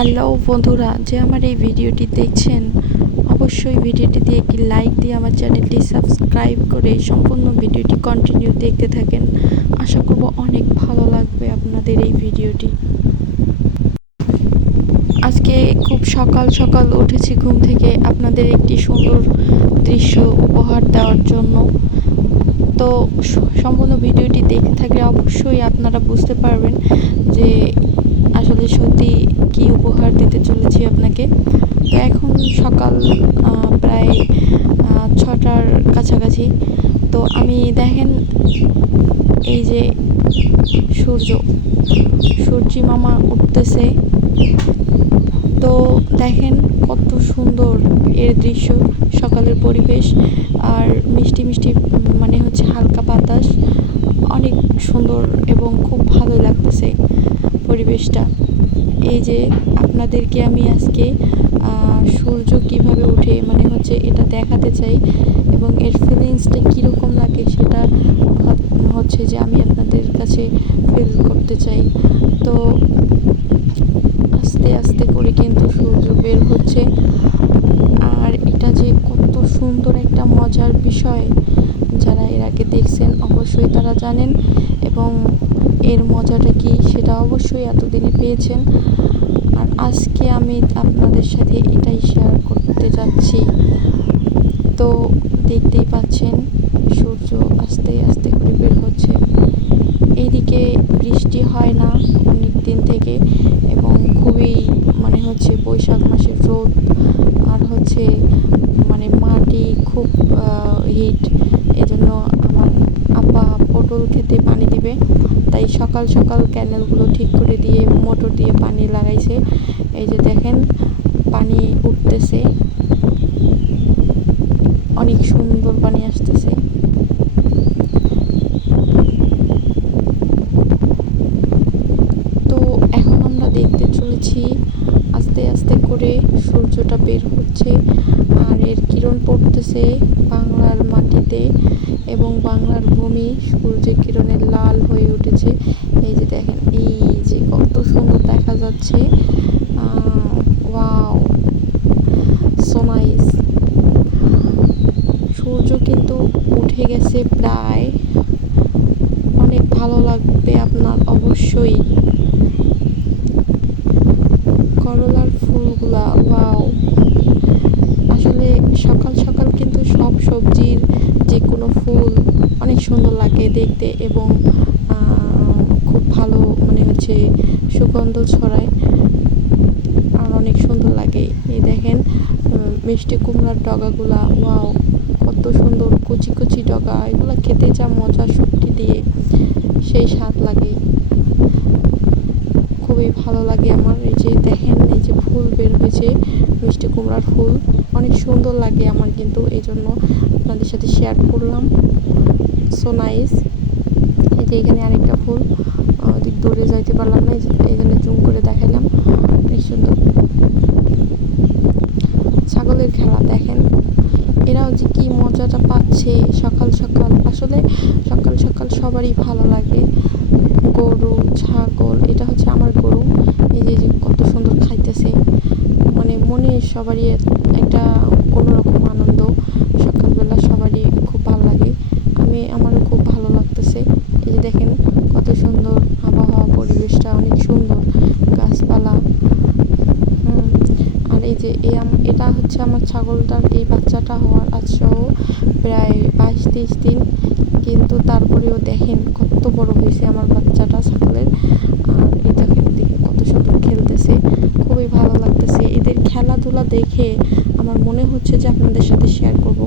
Hello বন্ধুরা, যে আমার এই ভিডিওটি দেখছেন, অবশ্যই ভিডিওটিতে একটি লাইক দিয়ে আমার চ্যানেলটি সাবস্ক্রাইব করে সম্পূর্ণ ভিডিওটি কন্টিনিউ দেখতে থাকেন। আশা করব অনেক ভালো লাগবে আপনাদের এই ভিডিওটি। আজকে খুব সকাল সকাল উঠেছি ঘুম থেকে আপনাদের একটি সুন্দর দৃশ্য উপহার দেওয়ার জন্য। তো সম্পূর্ণ ভিডিওটি দেখতে থাকলে অবশ্যই আপনারা বুঝতে পারবেন যে আসলে সত্যি কি উপহার দিতে চলেছি আপনাকে? তো এখন সকাল প্রায় ছটার কাছাকাছি। তো আমি দেখেন এই যে সূর্য, সূর্যি মামা উঠতেছে। তো দেখেন কত সুন্দর এর দৃশ্য, সকালের পরিবেশ আর মিষ্টি মিষ্টি মানে হচ্ছে হালকা বাতাস। অনেক সুন্দর এবং খুব ভালো পরিবেশটা। এই যে আপনাদেরকে আমি আজকে সূর্য কীভাবে উঠে মানে হচ্ছে এটা দেখাতে চাই এবং এর ফিলিংসটা কীরকম লাগে সেটা হচ্ছে যে আমি আপনাদের কাছে ফিল করতে চাই। তো আস্তে আস্তে করে কিন্তু সূর্য বের হচ্ছে আর এটা যে কত সুন্দর একটা মজার বিষয় যারা এর আগে দেখছেন অবশ্যই তারা জানেন এবং এর মজাটা কি সেটা অবশ্যই এতদিনে পেয়েছেন। আর আজকে আমি আপনাদের সাথে এটাই শেয়ার করতে যাচ্ছি। তো দেখতেই পাচ্ছেন, সূর্য আস্তে আস্তে করে বের হচ্ছে। এইদিকে বৃষ্টি হয় না অনেক দিন থেকে এবং খুবই মানে হচ্ছে বৈশাখ মাসের রোদ আর হচ্ছে মানে মাটি খুব হিট এজন্য আমার আব্বা পটল খেতে পানি দিবে। তাই সকাল সকাল ক্যানেলগুলো ঠিক করে দিয়ে মোটর দিয়ে পানি লাগাইছে। এই যে দেখেন, পানি উঠতেছে। অনেক সুন্দর পানি আসতেছে। তো এখন আমরা দেখতে চলেছি, আস্তে আস্তে করে সূর্যটা বের হচ্ছে। আর এর কিরণ পড়তেছে বাংলার মাটিতে এবং বাংলার ভূমি সূর্যের কিরণে লাল হয়ে উঠেছে। এই যে দেখেন, এই যে কত সুন্দর দেখা যাচ্ছে। ওয়াও সোনাইস সূর্য কিন্তু উঠে গেছে প্রায়। অনেক ভালো লাগবে আপনার অবশ্যই করলার ফুলগুলা ওয়াও আসলে সকাল সকাল কিন্তু সব সবজির যে কোনো ফুল, অনেক সুন্দর লাগে দেখতে এবং খুব ভালো মানে হচ্ছে সুগন্ধ ছড়ায়। আর অনেক সুন্দর লাগে। এই দেখেন মিষ্টি কুমড়ার ডগাগুলা, ওয়াও, কত সুন্দর কুচি কুচি ডগা। এগুলো খেতে যা মজা শুটকি দিয়ে, সেই স্বাদ লাগে খুবই ভালো লাগে আমার এই যে দেখেন এই যে ফুল বের হয়েছে মিষ্টি কুমড়ার ফুল। অনেক সুন্দর লাগে আমার কিন্তু এই জন্য আপনাদের সাথে শেয়ার করলাম। সো নাইস এই যে এখানে আরেকটা ফুল। ওদিক দৌড়ে যাইতে পারলাম না, এই জন্য জুম করে দেখালাম অনেক সুন্দর। ছাগলের খেলা, দেখেন। এরাও যে কি মজাটা পাচ্ছে সকাল সকাল। আসলে সকাল সকাল সবারই ভালো লাগে গরু ছাগল এটা হচ্ছে আমার গরু এই যে যে কত সুন্দর খাইতেছে মানে মনে সবারই একটা অন্যরকম আনন্দ। সকালবেলা সবারই খুব ভালো লাগে। আমি, আমারও খুব ভালো লাগতেছে। এই যে দেখেন, কত সুন্দর আবহাওয়া, পরিবেশটা অনেক সুন্দর। গাছপালা। আর এই যে এই এটা হচ্ছে আমার ছাগলটার, এই বাচ্চাটা হওয়ার আজও প্রায় বাইশ তেইশ দিন। কিন্তু তারপরেও দেখেন কত বড় হয়েছে আমার বাচ্চাটা ছাগলের আর এই দেখেন দেখে কত সুন্দর খেলতেছে খুবই ভালো লাগতেছে এদের খেলাধুলা দেখে আমার মনে হচ্ছে যে আপনাদের সাথে শেয়ার করব।